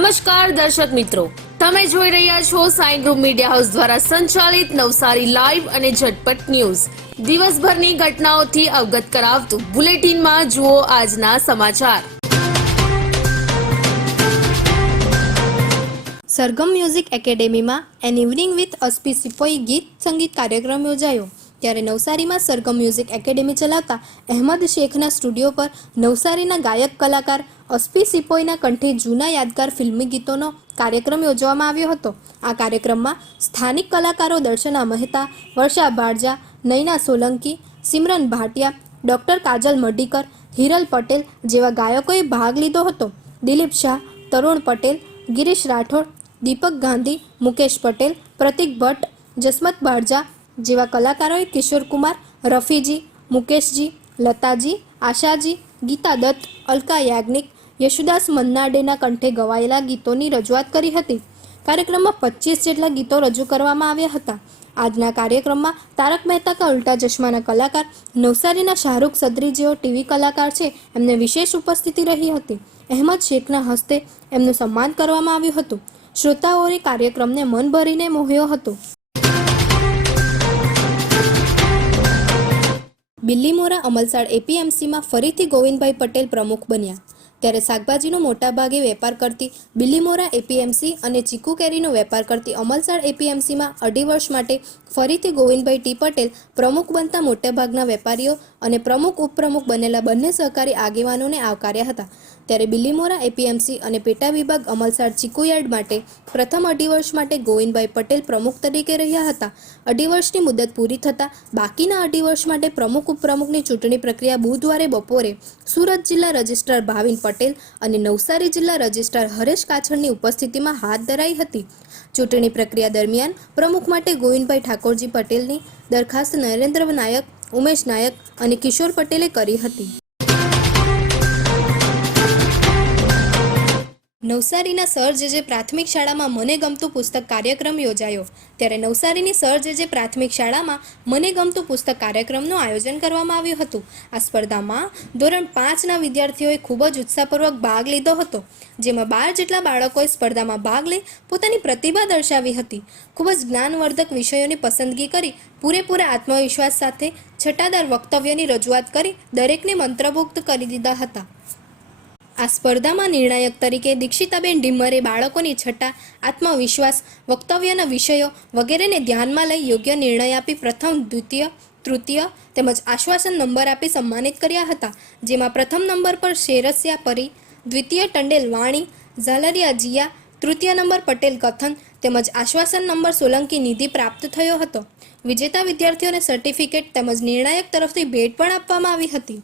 નમસ્કાર દર્શક મિત્રો. તમે જોઈ રહ્યા છો સાઈ ગ્રુપ મીડિયા હાઉસ દ્વારા સંચાલિત નવસારી લાઈવ અને ઝટપટ ન્યૂઝ. દિવસભરની ઘટનાઓથી અવગત કરાવતું બુલેટિનમાં જુઓ આજના સમાચાર. Sargam music એકેડેમીમાં an evening with Aspi Sipoy ગીત સંગીત કાર્યક્રમ યોજાયો. ત્યારે નવસારીમાં સરગમ મ્યુઝિક એકેડેમી ચલાવતા અહેમદ શેખના સ્ટુડિયો પર નવસારીના ગાયક કલાકાર અસ્પી સિપોઈના કંઠે જૂના યાદગાર ફિલ્મી ગીતોનો કાર્યક્રમ યોજવામાં આવ્યો હતો. આ કાર્યક્રમમાં સ્થાનિક કલાકારો દર્શના મહેતા, વર્ષા ભાડજા નૈના સોલંકી, સિમરન ભાટિયા, ડૉક્ટર કાજલ મડીકર હિરલ પટેલ જેવા ગાયકોએ ભાગ લીધો હતો. દિલીપ શાહ, તરુણ પટેલ, ગિરીશ રાઠોડ, દીપક ગાંધી, મુકેશ પટેલ, પ્રતિક ભટ્ટ, જસમત બારજા જેવા કલાકારોએ કિશોર કુમાર, રફીજી, મુકેશજી, લતાજી, આશાજી, ગીતા દત્ત, અલકા યાજ્ઞિક, યશુદાસ મન્નાડેના કંઠે ગવાયેલા ગીતોની રજૂઆત કરી હતી. કાર્યક્રમમાં પચીસ જેટલા ગીતો રજૂ કરવામાં આવ્યા હતા. આજના કાર્યક્રમમાં તારક મહેતા કા ઉલ્ટા ચશ્માના કલાકાર, નવસારીના શાહરૂખ સદરી જેઓ ટીવી કલાકાર છે. એમને વિશેષ ઉપસ્થિતિ રહી હતી. અહેમદ શેખના હસ્તે એમનું સન્માન કરવામાં આવ્યું હતું. શ્રોતાઓએ કાર્યક્રમને મન ભરીને મોહ્યો હતો. બિલ્લીમોરા અમલસાડ એપીએમસીમાં ફરીથી ગોવિંદભાઈ પટેલ પ્રમુખ બન્યા. ત્યારે શાકભાજીનો મોટાભાગે વેપાર કરતી બિલ્લીમોરા એપીએમસી અને ચીકુ કેરીનો વેપાર કરતી અમલસાડ એપીએમસીમાં અઢી વર્ષ માટે ફરીથી ગોવિંદભાઈ ટી પટેલ પ્રમુખ બનતા મોટાભાગના વેપારીઓ અને પ્રમુખ, ઉપપ્રમુખ બનેલા બંને સહકારી આગેવાનોને આવકાર્યા હતા. ત્યારે બિલીમોરા એપીએમસી અને પેટા વિભાગ અમલસાડ ચીકુયાર્ડ માટે પ્રથમ અઢી વર્ષ માટે ગોવિંદભાઈ પટેલ પ્રમુખ તરીકે રહ્યા હતા. અઢી વર્ષની મુદત પૂરી થતાં બાકીના અઢી વર્ષ માટે પ્રમુખ, ઉપપ્રમુખની ચૂંટણી પ્રક્રિયા બુધવારે બપોરે સુરત જિલ્લા રજિસ્ટ્રાર ભાવિન પટેલ અને નવસારી જિલ્લા રજિસ્ટ્રાર હરેશ કાછડની ઉપસ્થિતિમાં હાથ ધરાઈ હતી. ચૂંટણી પ્રક્રિયા દરમિયાન પ્રમુખ માટે ગોવિંદભાઈ ઠાકોરજી પટેલની દરખાસ્ત નરેન્દ્ર નાયક ઉમેશ નાયક અને કિશોર પટેલે કરી હતી. નવસારીના સર જે જે પ્રાથમિક શાળામાં મને ગમતું પુસ્તક કાર્યક્રમ યોજાયો, ત્યારે નવસારીની સર જે જે પ્રાથમિક શાળામાં મને ગમતું પુસ્તક કાર્યક્રમનું આયોજન કરવામાં આવ્યું હતું. આ સ્પર્ધામાં ધોરણ પાંચના વિદ્યાર્થીઓએ ખૂબ જ ઉત્સાહપૂર્વક ભાગ લીધો હતો, જેમાં બાર જેટલા બાળકોએ સ્પર્ધામાં ભાગ લઈ પોતાની પ્રતિભા દર્શાવી હતી. ખૂબ જ જ્ઞાનવર્ધક વિષયોની પસંદગી કરી પૂરેપૂરા આત્મવિશ્વાસ સાથે છટાદાર વક્તવ્યોની રજૂઆત કરી દરેકને મંત્રમુગ્ધ કરી દીધા હતા. આ સ્પર્ધામાં નિર્ણાયક તરીકે દીક્ષિતાબેન ડિમ્મરે બાળકોની છટ્ટા આત્મવિશ્વાસ, વક્તવ્યના વિષયો વગેરેને ધ્યાનમાં લઈ યોગ્ય નિર્ણય આપી પ્રથમ, દ્વિતીય, તૃતીય તેમજ આશ્વાસન નંબર આપી સન્માનિત કર્યા હતા, જેમાં પ્રથમ નંબર પર શેરસિયા પરી, દ્વિતીય ટંડેલ વાણી, ઝાલરિયા જીયા, તૃતીય નંબર પટેલ કથન તેમજ આશ્વાસન નંબર સોલંકી નિધિ પ્રાપ્ત થયો હતો. વિજેતા વિદ્યાર્થીઓને સર્ટિફિકેટ તેમજ નિર્ણાયક તરફથી ભેટ પણ આપવામાં આવી હતી.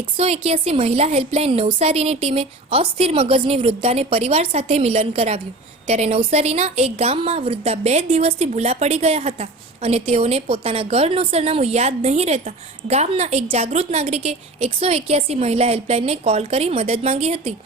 એકસો એક્યાસી મહિલા હેલ્પલાઇન નવસારીની ટીમે અસ્થિર મગજની વૃદ્ધાને પરિવાર સાથે મિલન કરાવ્યું. ત્યારે નવસારીના એક ગામમાં વૃદ્ધા બે દિવસથી ભૂલા પડી ગયા હતા અને તેઓને પોતાના ઘરનું સરનામું યાદ નહીં રહેતા ગામના એક જાગૃત નાગરિકે એકસો એક્યાસી મહિલા હેલ્પલાઇનને કોલ કરી મદદ માંગી હતી.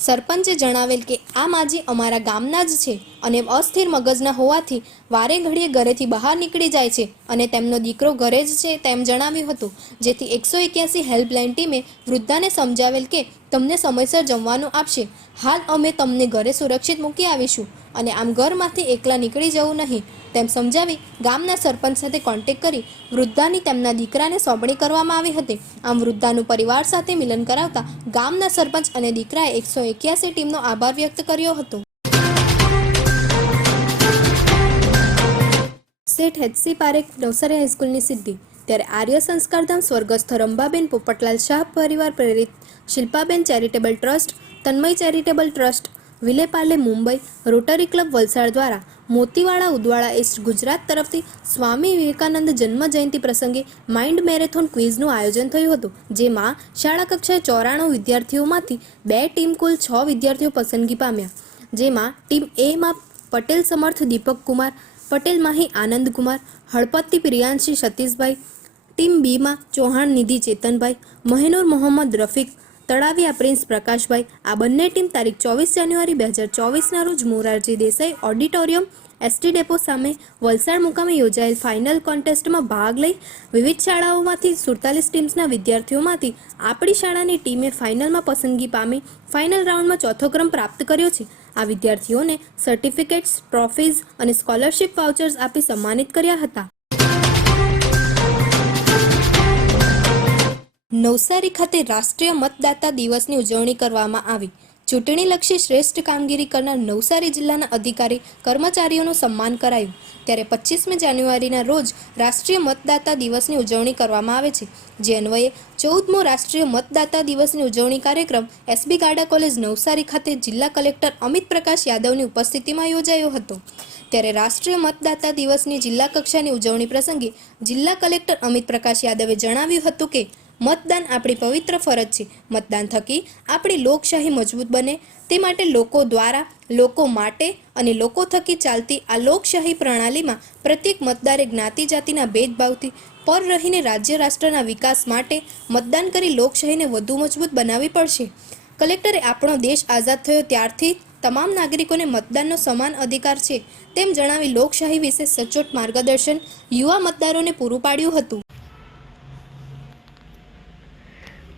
સરપંચે જણાવેલ કે આ માજી અમારા ગામના જ છે અને અસ્થિર મગજના હોવાથી વારે ઘડીએ ઘરેથી બહાર નીકળી જાય છે અને તેમનો દીકરો ઘરે જ છે તેમ જણાવ્યું હતું. જેથી એકસો એક્યાસી હેલ્પલાઇન ટીમે વૃદ્ધાને સમજાવેલ કે તમને સમયસર જમવાનું આપશે. હાલ અમે તમને ઘરે સુરક્ષિત મૂકી આવીશું અને આમ ઘરમાંથી એકલા નીકળી જવું નહીં. તેમ સમજાવી ગામના સરપંચ સાથે કોન્ટેક કરી વૃદ્ધાની તેમના દીકરાને સોંપણી કરવામાં આવી હતી. આમ વૃદ્ધાનું પરિવાર સાથે મિલન કરાવતા ગામના સરપંચ અને દીકરાએ એકસો એક્યાસી ટીમનો આભાર વ્યક્ત કર્યો હતો. શેઠ હેચસી પારેખ, નવસારી હાઈસ્કૂલની સિદ્ધિ. ત્યારે આર્ય સંસ્કારધામ સ્વર્ગસ્થ રંભાબેન પોપટલાલ શાહ પરિવાર પ્રેરિત, Shilpaben charitable trust, Tanmay charitable trust Vile Parle Mumbai Rotary Club Valsad દ્વારા મોતીવાડા ઉદવાડા ઇસ્ટ ગુજરાત તરફથી સ્વામી વિવેકાનંદ જન્મ જયંતિ પ્રસંગે માઇન્ડ મેરેથોન ક્વિઝનું આયોજન થયું હતું, જેમાં શાળા કક્ષાએ ચોરાણું વિદ્યાર્થીઓમાંથી બે ટીમ કુલ છ વિદ્યાર્થીઓ પસંદગી પામ્યા. જેમાં ટીમ એમાં પટેલ સમર્થ, દીપક કુમાર, પટેલ માહી આનંદ કુમાર, હળપતિ પ્રિયાંશી સતીશભાઈ, ટીમ બીમાં ચૌહાણ નિધિ ચેતનભાઈ, મહેનૂર મોહમ્મદ રફીક તળાવિયા પ્રિન્સ પ્રકાશભાઈ. આ બંને ટીમ તારીખ ચોવીસ જાન્યુઆરી બે હજાર ચોવીસના રોજ Morarji Desai auditorium ST depot સામે વલસાડ મુકામે યોજાયેલ ફાઇનલ કોન્ટેસ્ટમાં ભાગ લઈ વિવિધ શાળાઓમાંથી સુડતાલીસ ટીમ્સના વિદ્યાર્થીઓમાંથી આપણી શાળાની ટીમે ફાઇનલમાં પસંદગી પામી ફાઇનલ રાઉન્ડમાં ચોથો ક્રમ પ્રાપ્ત કર્યો છે. આ વિદ્યાર્થીઓને સર્ટિફિકેટ્સ, ટ્રોફીઝ અને સ્કોલરશિપ વાઉચર્સ આપી સન્માનિત કર્યા હતા. નવસારી ખાતે રાષ્ટ્રીય મતદાતા દિવસની ઉજવણી કરવામાં આવી. ચૂંટણીલક્ષી શ્રેષ્ઠ કામગીરી કરનાર નવસારી જિલ્લાના અધિકારી કર્મચારીઓનું સન્માન કરાયું. ત્યારે પચીસમી જાન્યુઆરીના રોજ રાષ્ટ્રીય મતદાતા દિવસની ઉજવણી કરવામાં આવે છે. જે અન્વયે ચૌદમો રાષ્ટ્રીય મતદાતા દિવસની ઉજવણી કાર્યક્રમ એસબી ગાડા કોલેજ નવસારી ખાતે જિલ્લા કલેક્ટર અમિત પ્રકાશ યાદવની ઉપસ્થિતિમાં યોજાયો હતો. ત્યારે રાષ્ટ્રીય મતદાતા દિવસની જિલ્લા કક્ષાની ઉજવણી પ્રસંગે જિલ્લા કલેક્ટર અમિત પ્રકાશ યાદવે જણાવ્યું હતું કે મતદાન આપણી પવિત્ર ફરજ છે. મતદાન થકી આપણી લોકશાહી મજબૂત બને. તે માટે લોકો દ્વારા, લોકો માટે અને લોકો થકી ચાલતી આ લોકશાહી પ્રણાલીમાં પ્રત્યેક મતદારે જ્ઞાતિ, જાતિના ભેદભાવથી પર રહીને રાજ્ય, રાષ્ટ્રના વિકાસ માટે મતદાન કરી લોકશાહીને વધુ મજબૂત બનાવવી પડશે. કલેક્ટરે આપણો દેશ આઝાદ થયો ત્યારથી તમામ નાગરિકોને મતદાનનો સમાન અધિકાર છે તેમ જણાવી લોકશાહી વિશે સચોટ માર્ગદર્શન યુવા મતદારોને પૂરું પાડ્યું હતું.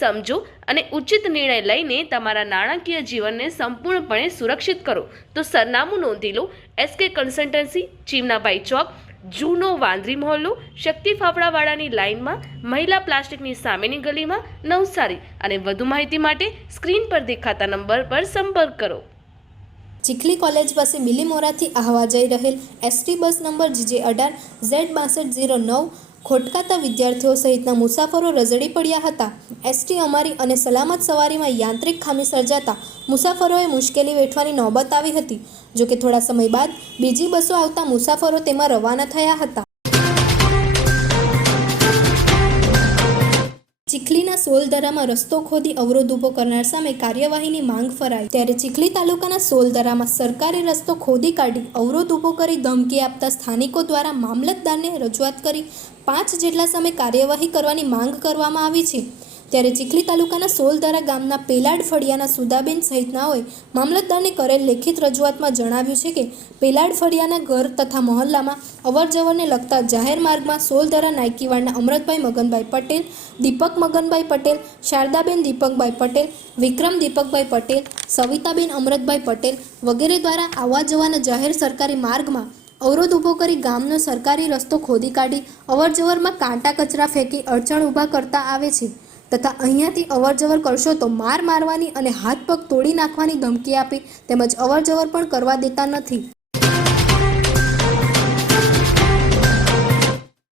સમજો અને ઉચિત નિર્ણય લઈને તમારા નાણાકીય જીવનને સંપૂર્ણપણે સુરક્ષિત કરો. તો સરનામું નોંધી લો. એસકે કન્સલ્ટન્સી ચીમનાભાઈ ચોક, જૂનો વાંદરી મહોલ્લો, શક્તિ ફાફડાવાળાની લાઇનમાં, મહિલા પ્લાસ્ટિકની સામેની ગલીમાં, નવસારી. અને વધુ માહિતી માટે સ્ક્રીન પર દેખાતા નંબર પર સંપર્ક કરો. ચીખલી કોલેજ પાસે બિલીમોરાથી આહવા જઈ રહેલ એસટી બસ નંબર જીજે અઢાર, ઝેડ બાસઠ, ઝીરો નવ ખોટકાતા વિદ્યાર્થીઓ સહિતના મુસાફરો રઝળી પડ્યા હતા. એસટી અમારી અને સલામત સવારીમાં યાંત્રિક ખામી સર્જાતા મુસાફરોએ મુશ્કેલી વેઠવાની નોબત આવી હતી. જોકે થોડા સમય બાદ બીજી બસો આવતા મુસાફરો તેમાં રવાના થયા હતા. સોલદરામાં રસ્તો ખોદી અવરોધ ઊભો કરનાર સામે કાર્યવાહીની માંગ ફરાઈ. ત્યારે ચીખલી તાલુકાના સોલદરામાં સરકારી રસ્તો ખોદી કાઢી અવરોધ ઊભો કરી ધમકી આપતા સ્થાનિકો દ્વારા મામલતદારને રજૂઆત કરી પાંચ જેટલા સામે કાર્યવાહી કરવાની માંગ કરવામાં આવી છે. ત્યારે ચીખલી તાલુકાના સોલદરા ગામના પેલાડ ફળિયાના સુદાબેન સહિતનાઓએ મામલતદારને કરેલ લેખિત રજૂઆતમાં જણાવ્યું છે કે પેલાડ ફળિયાના ઘર તથા મહોલ્લામાં અવરજવરને લગતા જાહેર માર્ગમાં સોલદરા નાયકીવાડના અમરતભાઈ મગનભાઈ પટેલ, દીપક મગનભાઈ પટેલ, શારદાબેન દીપકભાઈ પટેલ, વિક્રમ દીપકભાઈ પટેલ, સવિતાબેન અમરતભાઈ પટેલ વગેરે દ્વારા આવવા જવાના જાહેર સરકારી માર્ગમાં અવરોધ ઊભો કરી ગામનો સરકારી રસ્તો ખોદી કાઢી અવરજવરમાં કાંટા કચરા ફેંકી અડચણ ઊભા કરતા આવે છે. તથા અહીંયાથી અવરજવર કરશો તો માર મારવાની અને હાથ પગ તોડી નાખવાની ધમકી આપી તેમજ અવરજવર પણ કરવા દેતા નથી.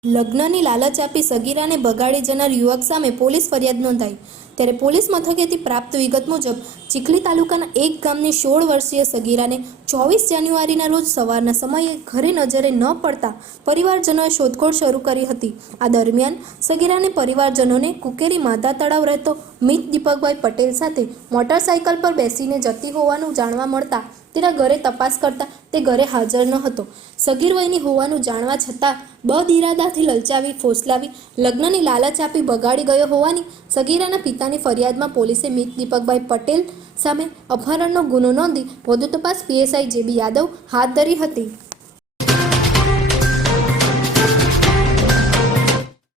લગ્નની લાલચ આપી સગીરાને બગાડી જનાર યુવક સામે પોલીસ ફરિયાદ નોંધાઈ. ત્યારે પોલીસ મથકેથી પ્રાપ્ત વિગત મુજબ, ચીખલી તાલુકાના એક ગામની સોળ વર્ષીય સગીરાને ચોવીસ જાન્યુઆરીના રોજ સવારના સમયે ઘરે નજરે ન પડતા પરિવારજનોએ શોધખોળ શરૂ કરી હતી. આ દરમિયાન સગીરાને પરિવારજનોને કુકેરી માધા તળાવ રહેતો મિત દીપકભાઈ પટેલ સાથે મોટરસાયકલ પર બેસીને જતી હોવાનું જાણવા મળતા તેના ઘરે તપાસ કરતા તે ઘરે હાજર ન હતો. સગીર વયની હોવાનું જાણવા છતાં બદઇરાદાથી લલચાવી, ફોસલાવી, લગ્નની લાલચ આપી બગાડી ગયો હોવાની સગીરાના પિતાની ફરિયાદમાં પોલીસે મિત દીપકભાઈ પટેલ સામે અપહરણનો ગુનો નોંધી વધુ તપાસ પીએસઆઈ જેબી યાદવ હાથ ધરી હતી.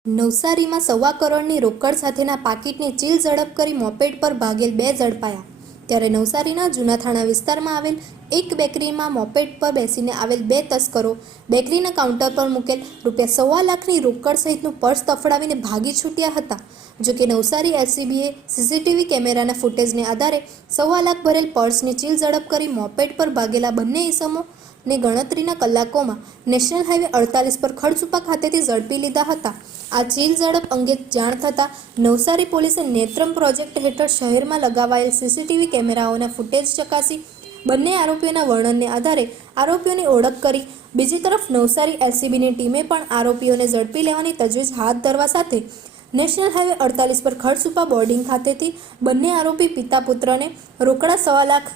નવસારીમાં સવા કરોડની રોકડ સાથેના પાકીટની ચીલ ઝડપ કરી મોપેડ પર ભાગેલ બે ઝડપાયા. ત્યારે નવસારીના જૂના થાણા વિસ્તારમાં આવેલ એક બેકરીમાં મોપેટ પર બેસીને આવેલ બે તસ્કરો બેકરીના કાઉન્ટર પર મૂકેલ રૂપિયા સવા લાખની રોકડ સહિતનું પર્સ તફડાવીને ભાગી છૂટ્યા હતા. જોકે નવસારી એલસીબીએ સીસીટીવી કેમેરાના ફૂટેજને આધારે સવા લાખ ભરેલ પર્સની ચીલ ઝડપ કરી મોપેડ પર ભાગેલા બંને ઇસમો ને ગણતરીના કલાકોમાં નેશનલ હાઈવે અડતાલીસ પર ખડસુપા ખાતેથી ઝડપી લીધા હતા. આ ચીલ ઝડપ અંગે જાણ થતાં નવસારી પોલીસે નેત્રમ પ્રોજેક્ટ હેઠળ શહેરમાં લગાવાયેલ સીસીટીવી કેમેરાઓના ફૂટેજ ચકાસી બંને આરોપીઓના વર્ણનને આધારે આરોપીઓની ઓળખ કરી બીજી તરફ નવસારી એલસીબીની ટીમે પણ આરોપીઓને ઝડપી લેવાની તજવીજ હાથ ધરવા સાથે નેશનલ હાઈવે અડતાલીસ પર ખડસુપા બોર્ડિંગ ખાતેથી બંને આરોપી પિતા પુત્રને રોકડા સવા લાખ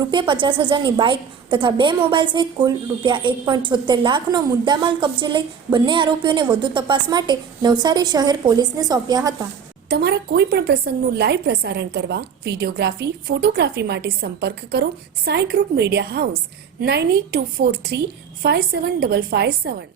રૂપિયા પચાસ હજારની બાઇક તથા બે મોબાઈલ સહિત કુલ રૂપિયા એક પોઈન્ટ છોતેર લાખનો મુદ્દામાલ કબજે લઈ બંને આરોપીઓને વધુ તપાસ માટે નવસારી શહેર પોલીસને સોંપ્યા હતા. તમારા કોઈ પણ પ્રસંગનું લાઈવ પ્રસારણ કરવા વિડીયોગ્રાફી, ફોટોગ્રાફી માટે સંપર્ક કરો Sai group media house, nine eight two four three five seven double five seven.